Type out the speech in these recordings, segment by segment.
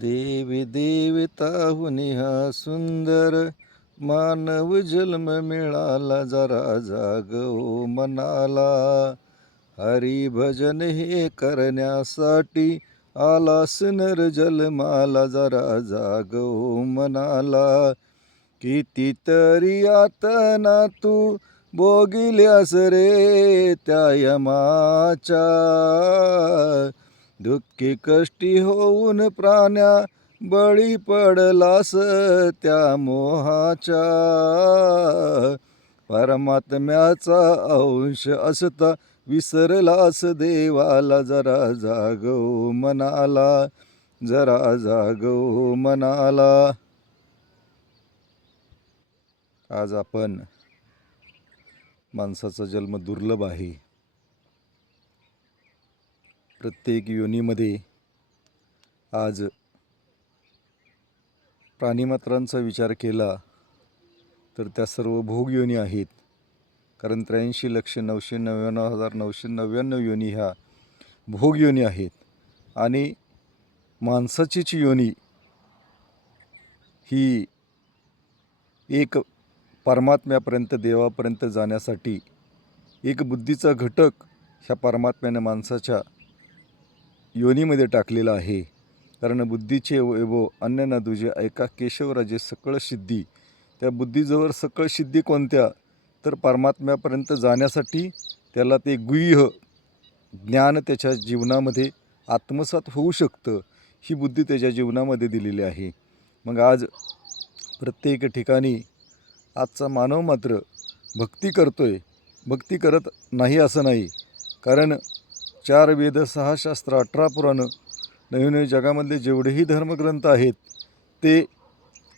देवी देवताहुनी हा सुंदर मानव जन्म मिळाला, जरा जाग हो मनाला. हरिभजन हे करण्यासाठी आलास नर जन्माला, जरा जाग हो मनाला. कितीतरी यातना तू भोगिल्यास रे त्या यमाच्या, दुःखी कष्टी होऊन प्राण्या बळी पडलास त्या मोहाच्या. परमात्म्याचा अंश असता विसरलास देवाला, जरा जागव मनाला, जरा जागव मनाला. आज आपण माणसाचा जन्म दुर्लभ आहे. प्रत्येक योनीमध्ये आज प्राणीमात्रांचा विचार केला तर त्या सर्व भोग योनी आहेत. कारण 83,999,999 योनी ह्या भोग योनी आहेत. आणि माणसाचीच योनी ही एक परमात्म्यापर्यंत, देवापर्यंत जाण्यासाठी एक बुद्धीचा घटक ह्या परमात्म्याने माणसाच्या योनीमध्ये टाकलेला आहे. कारण बुद्धीचे वैभव अन्य ना दुजे, ऐका केशवराजे सकळ सिद्धी. त्या बुद्धीजवळ सकळ सिद्धी कोणत्या, तर परमात्म्यापर्यंत जाण्यासाठी त्याला ते गुह्य ज्ञान त्याच्या जीवनामध्ये आत्मसात होऊ शकतं. ही बुद्धी त्याच्या जीवनामध्ये दिलेली आहे. मग आज प्रत्येक ठिकाणी आजचा मानव मात्र भक्ती करतोय. भक्ती करत नाही असं नाही. कारण 4 वेद, 6 शास्त्र, 18 पुराणं, नवीन जगामधले जेवढेही धर्मग्रंथ आहेत ते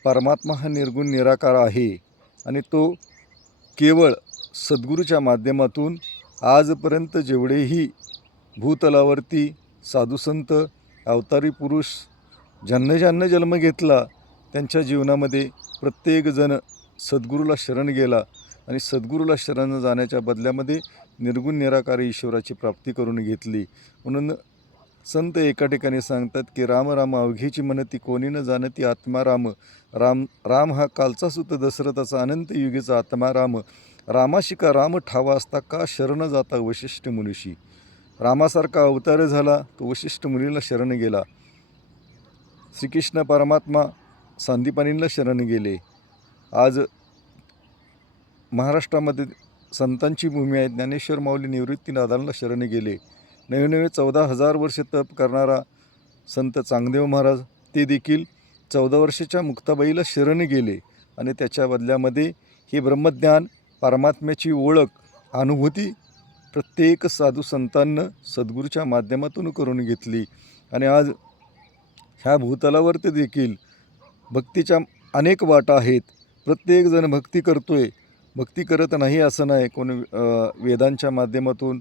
परमात्मा हा निर्गुण निराकार आहे. आणि तो केवळ सद्गुरूच्या माध्यमातून आजपर्यंत जेवढेही भूतलावरती साधुसंत, अवतारी पुरुष ज्यांनी ज्यांनी जन्म घेतला त्यांच्या जीवनामध्ये प्रत्येकजण सद्गुरूला शरण गेला. आणि सद्गुरूला शरण जाण्याच्या बदल्यामध्ये निर्गुण निराकारी ईश्वराची प्राप्ती करून घेतली. म्हणून संत एका ठिकाणी सांगतात की राम राम अवघेची म्हणती, कोणी न जाणती आत्मा राम. राम राम हा कालचा सुत दशरथाचा, अनंत युगीचा आत्मा राम. रामाशी का राम ठावा असता, का शरण जाता वशिष्ठ मुनीशी. रामासारखा अवतार झाला तो वशिष्ठ मुनीला शरण गेला. श्रीकृष्ण परमात्मा सांदीपानीला शरण गेले. आज महाराष्ट्रामध्ये संतांची भूमी आहे. ज्ञानेश्वर माऊली निवृत्तीनाथांना शरण गेले. नवे 14,000 वर्ष तप करणारा संत चांगदेव महाराज ते देखील 14 वर्षाच्या मुक्ताबाईला शरण गेले. आणि त्याच्या बदल्यामध्ये हे ब्रह्मज्ञान, परमात्म्याची ओळख, अनुभूती प्रत्येक साधू संतांनं सद्गुरूच्या माध्यमातून करून घेतली. आणि आज ह्या भूतलावरती देखील भक्तीच्या अनेक वाटा आहेत. प्रत्येकजण भक्ती करतोय. भक्ती करत नाही असं नाही. कोणी वेदांच्या माध्यमातून,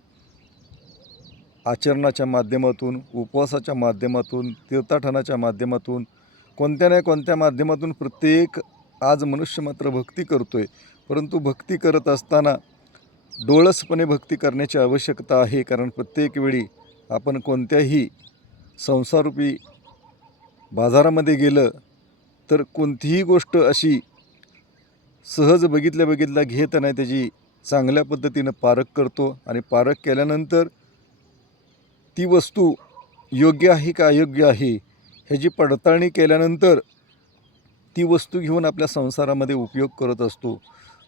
आचरणाच्या माध्यमातून, उपवासाच्या माध्यमातून, तीर्थाटनाच्या माध्यमातून, कोणत्या ना कोणत्या माध्यमातून प्रत्येक आज मनुष्य मात्र भक्ती करतोय. परंतु भक्ती करत असताना डोळसपणे भक्ती करण्याची आवश्यकता आहे. कारण प्रत्येक वेळी आपण कोणत्याही संसारूपी बाजारामध्ये गेलं तर कोणतीही गोष्ट अशी सहज बघितल्या घेत नाही. त्याची चांगल्या पद्धतीनं पारख करतो. आणि पारख केल्यानंतर ती वस्तू योग्य आहे का अयोग्य आहे ह्याची पडताळणी केल्यानंतर ती वस्तू घेऊन आपल्या संसारामध्ये उपयोग करत असतो.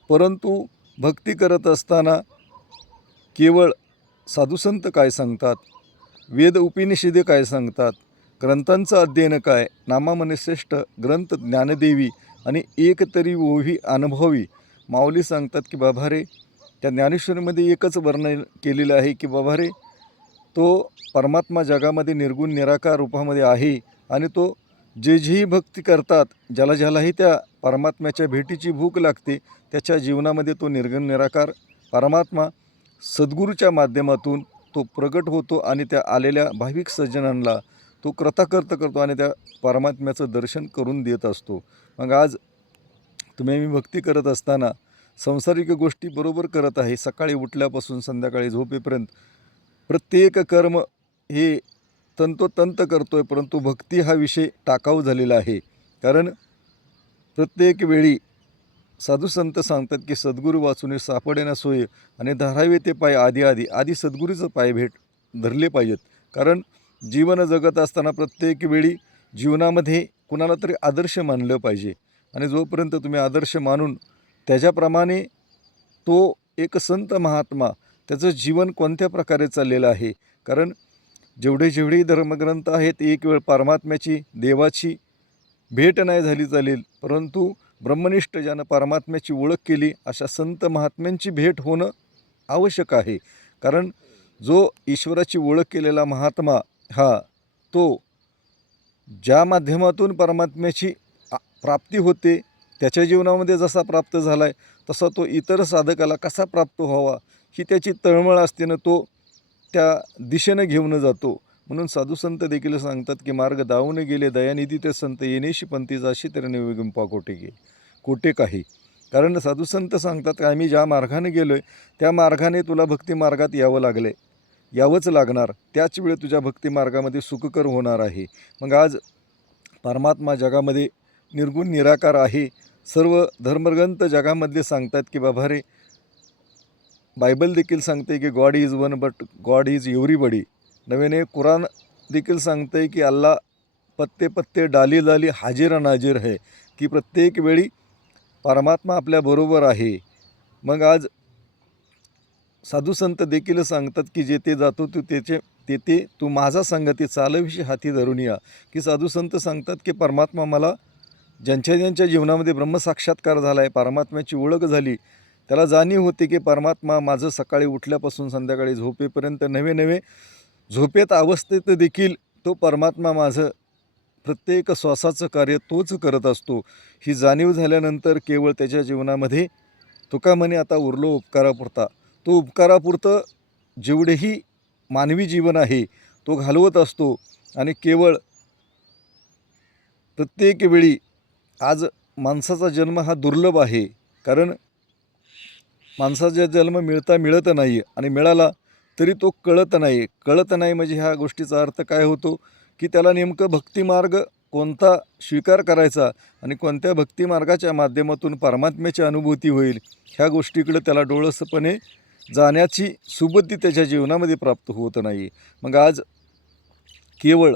परंतु भक्ती करत असताना केवळ साधुसंत काय सांगतात, वेद उपनिषदे काय सांगतात, ग्रंथांचं अध्ययन काय, नामामने श्रेष्ठ ग्रंथ ज्ञानदेवी आणि एक तरी ओवी अनुभवी. माऊली सांगतात की बाबा रे, त्या ज्ञानेश्वरीमध्ये एकच वर्णन केलेलं आहे की बाबा रे, तो परमात्मा जगामध्ये निर्गुण निराकार रूपामध्ये आहे. आणि तो जेही भक्ती करतात, ज्याला ज्यालाही त्या परमात्म्याच्या भेटीची भूक लागते, त्याच्या जीवनामध्ये तो निर्गुण निराकार परमात्मा सद्गुरूच्या माध्यमातून तो प्रगट होतो. आणि त्या आलेल्या भाविक सज्जनांना तो कृतार्थ करतो आणि त्या परमात्म्याचं दर्शन करून देत असतो. मग आज तुम्ही मी भक्ती करत असताना सांसारिक गोष्टी बरोबर करत आहे. सकाळी उठल्यापासून संध्याकाळी झोपेपर्यंत प्रत्येक कर्म हे तंतोतंत करतो आहे, परंतु भक्ती हा विषय टाकाऊ झालेला आहे. कारण प्रत्येक वेळी साधू संत सांगतात की सद्गुरू वाचून सापडेना सोय आणि धरावे ते पाय आधी सद्गुरूचं पाय भेट धरले पाहिजेत. कारण जीवन जगत असताना प्रत्येक वेळी जीवनामध्ये कुणाला तरी आदर्श मानलं पाहिजे आणि जोपर्यंत तुम्ही आदर्श मानून त्याच्याप्रमाणे तो एक संत महात्मा त्याचं जीवन कोणत्या प्रकारे चाललेलं आहे. कारण जेवढे धर्मग्रंथ आहेत, एक वेळ परमात्म्याची देवाची भेट नाही झाली चालेल, परंतु ब्रह्मनिष्ठ ज्यानं परमात्म्याची ओळख केली अशा संत महात्म्यांची भेट होणं आवश्यक आहे. कारण जो ईश्वराची ओळख केलेला महात्मा हा तो ज्या माध्यमातून परमात्म्याची प्राप्ती होते, त्याच्या जीवनामध्ये जसा प्राप्त झाला आहे तसा तो इतर साधकाला कसा प्राप्त व्हावा ही त्याची तळमळ असते ना, तो त्या दिशेनं घेऊन जातो. म्हणून साधू संत देखील सांगतात की मार्ग दावून गेले दयानिधी ते संत येणेशी पंथी जाशी तर निविगंपा कोटे काही. कारण साधू संत सांगतात की आम्ही ज्या मार्गाने गेलो आहे त्या मार्गाने तुला भक्ती मार्गात यावंच लागणार. त्याच वेळी तुझ्या भक्ती मार्गामध्ये सुखकर होणार आहे. मग आज परमात्मा जगामध्ये निर्गुण निराकार आहे. सर्व धर्मग्रंथ जगामधले सांगतात की बाबा रे, बायबल देखील सांगते की God is one but God is everybody. नव्याने कुराण देखील सांगते की अल्लाह पत्ते पत्ते डाली डाली हाजीर नाजीर है, की प्रत्येक वेळी परमात्मा आपल्याबरोबर आहे. मग आज साधू संत देखील सांगतात की जेथे जातो तू तेथे तू माझा संगती चालविशी हाती धरून या. की साधू संत सांगतात की परमात्मा मला ज्यांच्या जीवनामध्ये ब्रह्मसाक्षात्कार झाला आहे, परमात्म्याची ओळख झाली, त्याला जाणीव होते की परमात्मा माझं सकाळी उठल्यापासून संध्याकाळी झोपेपर्यंत नवे झोपेत अवस्थेत देखील तो परमात्मा माझं प्रत्येक श्वासाचं कार्य तोच करत असतो. ही जाणीव झाल्यानंतर केवळ त्याच्या जीवनामध्ये तुका म्हणे आता उरलो उपकारापुरता, तो उपकारापुरतं जेवढेही मानवी जीवन आहे तो घालवत असतो. आणि केवळ प्रत्येक वेळी आज माणसाचा जन्म हा दुर्लभ आहे. कारण माणसाचा जन्म मिळत नाही आणि मिळाला तरी तो कळत नाही म्हणजे ह्या गोष्टीचा अर्थ काय होतो की त्याला नेमकं भक्तिमार्ग कोणता स्वीकार करायचा आणि कोणत्या भक्तिमार्गाच्या माध्यमातून परमात्म्याची अनुभूती होईल ह्या गोष्टीकडे त्याला डोळसपणे जाण्याची सुबुद्धी त्याच्या जीवनामध्ये प्राप्त होत नाही. मग आज केवळ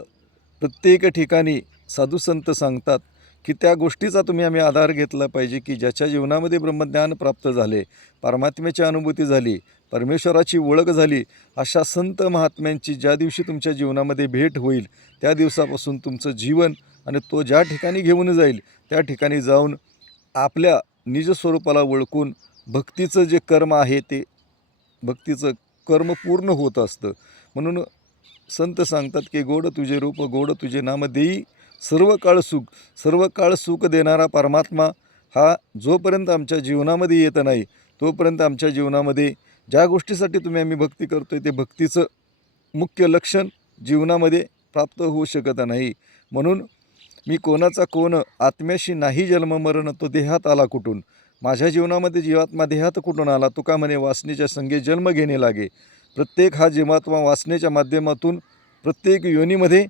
प्रत्येक ठिकाणी साधू संत सांगतात की त्या गोष्टीचा आम्ही आधार घेतला पाहिजे की ज्याच्या जीवनामध्ये ब्रह्मज्ञान प्राप्त झाले, परमात्म्याची अनुभूती झाली, परमेश्वराची ओळख झाली, अशा संत महात्म्यांची ज्या दिवशी तुमच्या जीवनामध्ये भेट होईल त्या दिवसापासून तुमचं जीवन आणि तो ज्या ठिकाणी घेऊन जाईल त्या ठिकाणी जाऊन आपल्या निजस्वरूपाला ओळखून भक्तीचं जे कर्म आहे ते भक्तीचं कर्म पूर्ण होत असतं. म्हणून संत सांगतात की गोड तुझे रूप गोड तुझे नाम देई सर्व काळ सुख देणारा परमात्मा हा जोपर्यंत आमच्या जीवनामध्ये येत नाही तोपर्यंत आमच्या जीवनामध्ये ज्या गोष्टीसाठी आम्ही भक्ती करतो आहे ते भक्तीचं मुख्य लक्षण जीवनामध्ये प्राप्त होऊ शकत नाही. म्हणून मी कोणाचा कोण आत्म्याशी नाही जन्म मरण तो देहात आला कुठून, माझ्या जीवनामध्ये जीवात्मा देहात कुठून आला, तुका म्हणे वासनेच्या संगे जन्म घेणे लागे. प्रत्येक हा जीवात्मा वासनेच्या माध्यमातून प्रत्येक योनीमध्ये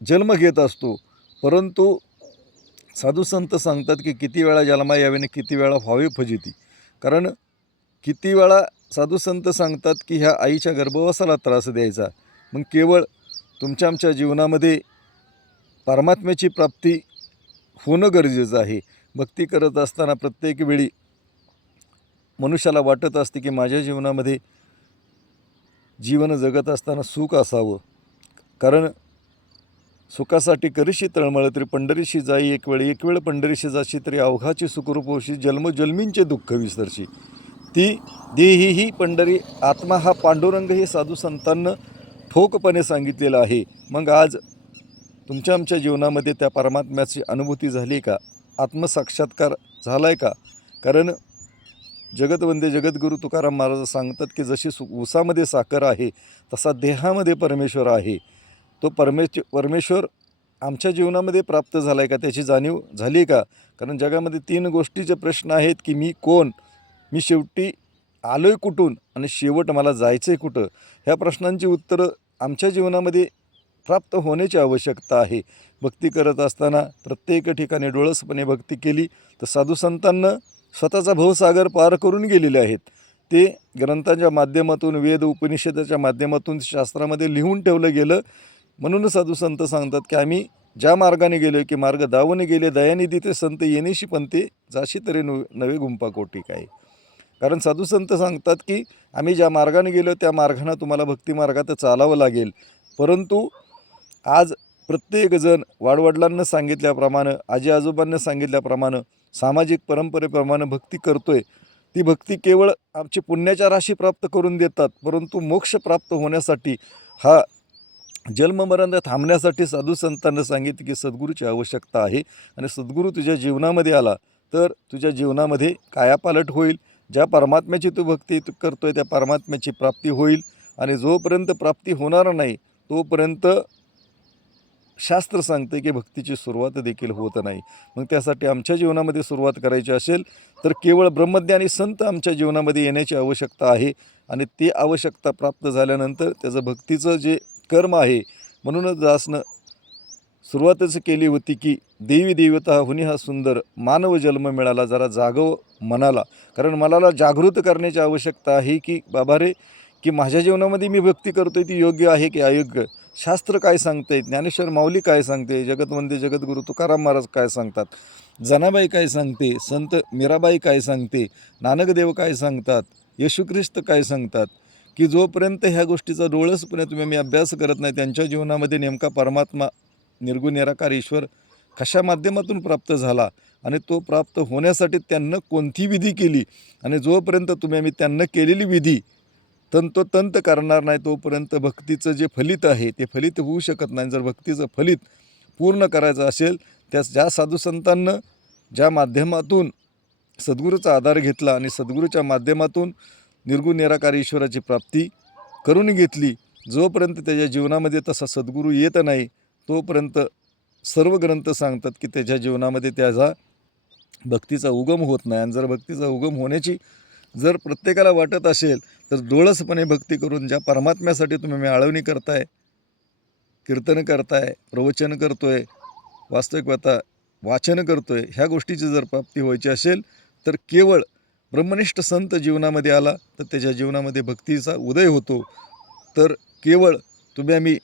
जन्म घेत असतो. परंतु साधू संत सांगतात की किती वेळा जन्मा यावे आणि किती वेळा व्हावे फजिती. कारण किती वेळा साधू संत सांगतात की ह्या आईच्या गर्भवासाला त्रास द्यायचा. मग केवळ आमच्या जीवनामध्ये परमात्म्याची प्राप्ती होणं गरजेचं आहे. भक्ती करत असताना प्रत्येक वेळी मनुष्याला वाटत असते की माझ्या जीवनामध्ये जीवन जगत असताना सुख असावं. कारण सुखासाठी करीशी तळमळ तरी पंढरीशी जाई एक वेळ पंढरीशी जाशी तरी अवघाची सुखरूप होशी जन्मजन्मींचे दुःख विसरशी. ती देही ही पंढरी आत्मा हा पांडुरंग हे साधू संतांना ठोकपणे सांगितलेलं आहे. मग आज आमच्या जीवनामध्ये त्या परमात्म्याची अनुभूती झाली का, आत्मसाक्षात्कार झाला आहे का? कारण जगतवंदे जगद्गुरू तुकाराम महाराज सांगतात की जशी ऊसामध्ये साखर आहे तसा देहामध्ये परमेश्वर आहे. तो परमेश्वर आमच्या जीवनामध्ये प्राप्त झाला आहे का, त्याची जाणीव झाली का? कारण जगामध्ये 3 गोष्टीचे प्रश्न आहेत की मी कोण, मी शेवटी आलो आहे कुठून आणि शेवट मला जायचं आहे कुठं. ह्या प्रश्नांची उत्तरं आमच्या जीवनामध्ये प्राप्त होण्याची आवश्यकता आहे. भक्ती करत असताना प्रत्येक ठिकाणी डोळसपणे भक्ती केली तर साधू संतांना स्वतःचा भवसागर पार करून गेलेले आहेत. ते ग्रंथांच्या माध्यमातून, वेद उपनिषदाच्या माध्यमातून शास्त्रामध्ये लिहून ठेवलं गेलं. म्हणून साधू संत सांगतात की आम्ही ज्या मार्गाने गेलो की मार्ग दावून गेले दयानिधी ते संत येणेशी पंते जाशी तरी नवे गुंपा कोटी काय. कारण साधू संत सांगतात की आम्ही ज्या मार्गाने गेलो त्या मार्गाने तुम्हाला भक्ती मार्गात चालावं लागेल. परंतु आज प्रत्येकजण वाडवडिलांना सांगितल्याप्रमाणे, आजी आजोबांना सांगितल्याप्रमाणे, सामाजिक परंपरेप्रमाणे भक्ती करतोय. ती भक्ती केवळ आमची पुण्याच्या राशी प्राप्त करून देतात, परंतु मोक्ष प्राप्त होण्यासाठी, हा जन्ममरण थांबण्यासाठी साधू संतांना सांगितले की सद्गुरूची आवश्यकता आहे. आणि सद्गुरू तुझ्या जीवनामध्ये आला तर तुझ्या जीवनामध्ये कायापालट होईल. ज्या परमात्म्याची तू भक्ती करतोय त्या परमात्म्याची प्राप्ती होईल. आणि जोपर्यंत प्राप्ती होणार नाही तोपर्यंत शास्त्र सांगते की भक्तीची सुरुवात देखील होत नाही. मग त्यासाठी आमच्या जीवनामध्ये सुरुवात करायची असेल तर केवळ ब्रह्मज्ञानी संत आमच्या जीवनामध्ये येण्याची आवश्यकता आहे. आणि ती आवश्यकता प्राप्त झाल्यानंतर त्याचं भक्तीचं जे कर्म आहे, म्हणूनच दासनं सुरुवातच केली होती की देवी देवता हुनी हा सुंदर मानव जन्म मिळाला. जरा जागव मनाला, कारण मनाला जागृत करण्याची आवश्यकता आहे की बाबा रे, की माझ्या जीवनामध्ये मी भक्ती करतोय ती योग्य आहे की अयोग्य. शास्त्र काय सांगते, ज्ञानेश्वर माऊली काय सांगते, जगतवंदे जगद्गुरू तुकाराम महाराज काय सांगतात, जनाबाई काय सांगते, संत मीराबाई काय सांगते, नानकदेव काय सांगतात, येशू ख्रिस्त काय सांगतात, की जोपर्यंत ह्या गोष्टीचा डोळसपणे तुम्ही अभ्यास करत नाही त्यांच्या जीवनामध्ये नेमका परमात्मा निर्गुण निराकार ईश्वर कशा माध्यमातून प्राप्त झाला आणि तो प्राप्त होण्यासाठी त्यांना कोणती विधी केली, आणि जोपर्यंत तुम्ही त्यांना केलेली विधी तंतोतंत करणार नाही तोपर्यंत भक्तीचं जे फलित आहे ते फलित होऊ शकत नाही. जर भक्तीचं फलित पूर्ण करायचं असेल त्यास ज्या साधू संतांना ज्या माध्यमातून सद्गुरूचा आधार घेतला आणि सद्गुरूच्या माध्यमातून निर्गुण निराकार ईश्वराची प्राप्ती करून घेतली, जोपर्यंत त्याच्या जीवनामध्ये तसा सद्गुरू येत नाही तोपर्यंत सर्व ग्रंथ सांगतात की त्याच्या जीवनामध्ये त्याचा भक्तीचा उगम होत नाही. आणि जर भक्तीचा उगम होण्याची जर प्रत्येकाला वाटत असेल तर डोळसपणे भक्ती करून ज्या परमात्म्यासाठी तुम्ही आळवणी करताय, कीर्तन करताय, प्रवचन करतोय, वास्तविकता वाचन करतोय, ह्या गोष्टीची जर प्राप्ती व्हायची असेल तर केवळ ब्रह्मनिष्ठ संत जीवनामध्ये आला तर त्याच्या जीवनामध्ये भक्तीचा उदय होतो. तर केवळ तुम्ही आम्ही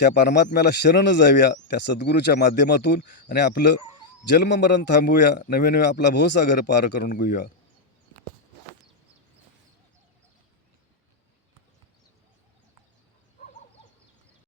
त्या परमात्म्याला शरण जाऊया त्या सद्गुरूच्या माध्यमातून आणि आपलं जन्ममरण थांबवूया, नवे नवे आपला भवसागर पार करून घेऊया.